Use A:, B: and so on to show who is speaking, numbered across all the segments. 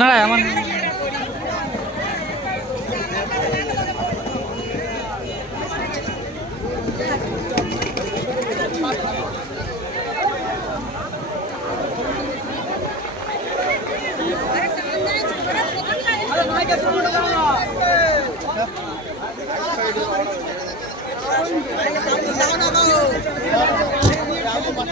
A: না না, আমার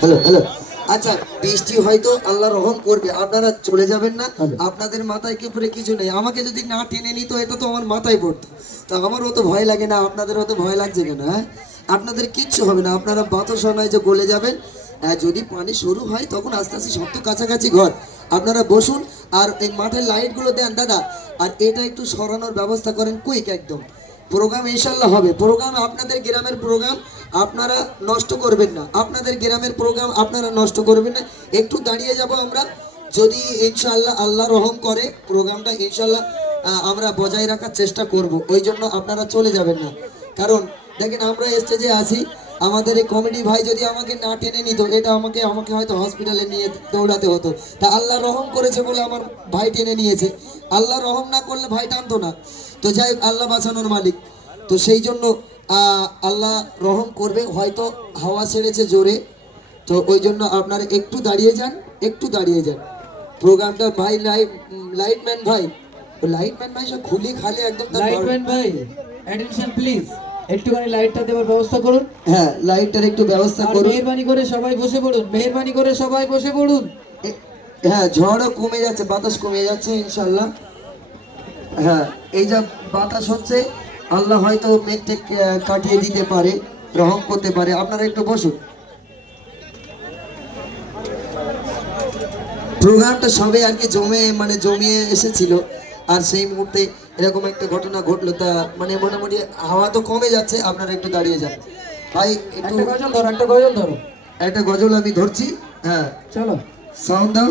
B: হ্যালো হ্যালো আচ্ছা বৃষ্টি হয়তো আল্লাহ রহম করবে। আপনারা চলে যাবেন না। আপনাদের মাথায় কি উপরে কিছু নেই? আমাকে যদি না টেনে নিত এটা তো আমার মাথায় পড়তো। তো আমার অত ভয় লাগে না আপনাদের অত ভয় লাগছে কেন হ্যাঁ? আপনাদের কিচ্ছু হবে না। আপনারা বাতাস নয় যে গলে যাবেন যদি পানি শুরু হয় তখন আস্তে আস্তে সব তো কাছাকাছি ঘর। আপনারা বসুন আর এই মাঠের লাইটগুলো দেন দাদা। আর এটা একটু সরানোর ব্যবস্থা করেন কুইক একদম। প্রোগ্রাম ইনশাল্লাহ হবে। প্রোগ্রাম আপনাদের গ্রামের প্রোগ্রাম, আপনারা নষ্ট করবেন না। আপনাদের গ্রামের প্রোগ্রাম আপনারা নষ্ট করবেন না। একটু দাঁড়িয়ে যাব আমরা। যদি ইনশাল্লাহ আল্লাহ রহম করে, প্রোগ্রামটা ইনশাল্লাহ আমরা বজায় রাখার চেষ্টা করব। ওই জন্য আপনারা চলে যাবেন না। কারণ, দেখেন আমরা স্টেজে আছি। আমাদের এই কমেডি ভাই যদি আমাকে না টেনে নিত, এটা আমাকে আমাকে হয়তো হসপিটালে নিয়ে দৌড়াতে হতো। তা আল্লাহ রহম করেছে বলে আমার ভাই টেনে নিয়েছে। আল্লাহ রহম না করলে ভাই টানতো না। তো যাই হোক, আল্লাহ বাঁচানোর মালিক। তো সেই জন্য আহ, আল্লাহ রহম করবে হয়তো হাওয়া ছেড়েছে জোরে। তো ওই জন্য আপনারা একটু দাঁড়িয়ে যান একটু দাঁড়িয়ে যান। প্রোগ্রামটা ভাই লাইট লাইটম্যান ভাই। লাইটম্যান ভাই সব খুলি খালি একদম
C: লাইটম্যান ভাই অ্যাটেনশন প্লিজ একটুখানি লাইটটা দেওয়ার ব্যবস্থা করুন।
B: হ্যাঁ লাইটটার একটু ব্যবস্থা করুন।
C: মেহেরবানি করে সবাই বসে পড়ুন মেহেরবানি করে সবাই বসে পড়ুন।
B: হ্যাঁ ঝড়ও কমে যাচ্ছে বাতাস কমে যাচ্ছে ইনশাল্লাহ হ্যাঁ এই যা বাতাস হচ্ছে আল্লাহ হয়তো মেঘ কাটিয়ে দিতে পারে রহম করতে পারে। আপনারা একটু বসুন। প্রোগ্রামটা সবে আর কি জমে মানে জমিয়ে এসেছিল। আর সেই মুহূর্তে এরকম একটা ঘটনা ঘটলো। তা মানে মোটামুটি হাওয়া তো কমে যাচ্ছে আপনারা একটু দাঁড়িয়ে যান। ভাই একটু
C: একটা গজল ধরো একটা গজল ধরো।
B: একটা গজল আমি ধরছি। হ্যাঁ।
C: চলো।
B: সাউন্ড দাও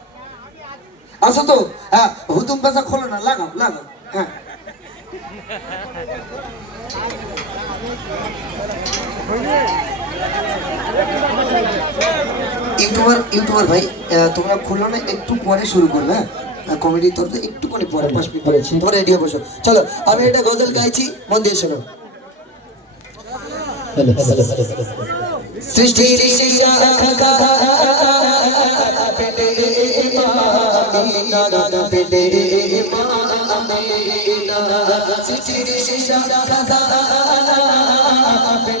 B: আসো তো হ্যাঁ হুতুম পেশা খোলো না লাগাও লাগাও হ্যাঁ। ইউটিউবার ইউটিউবার ভাই তোমরা খুললো না একটু পরে শুরু করবে হ্যাঁ? কমেডির তরফে একটুখানি পরে পাঁচ মিনিট পরে পরে রেডিও বসো চলো। আমি এটা গজল গাইছি মন দিয়ে শোনো। সৃষ্টির মদিনা পেলে মদিনা সিচি সিচি সাদা সাদা পেলে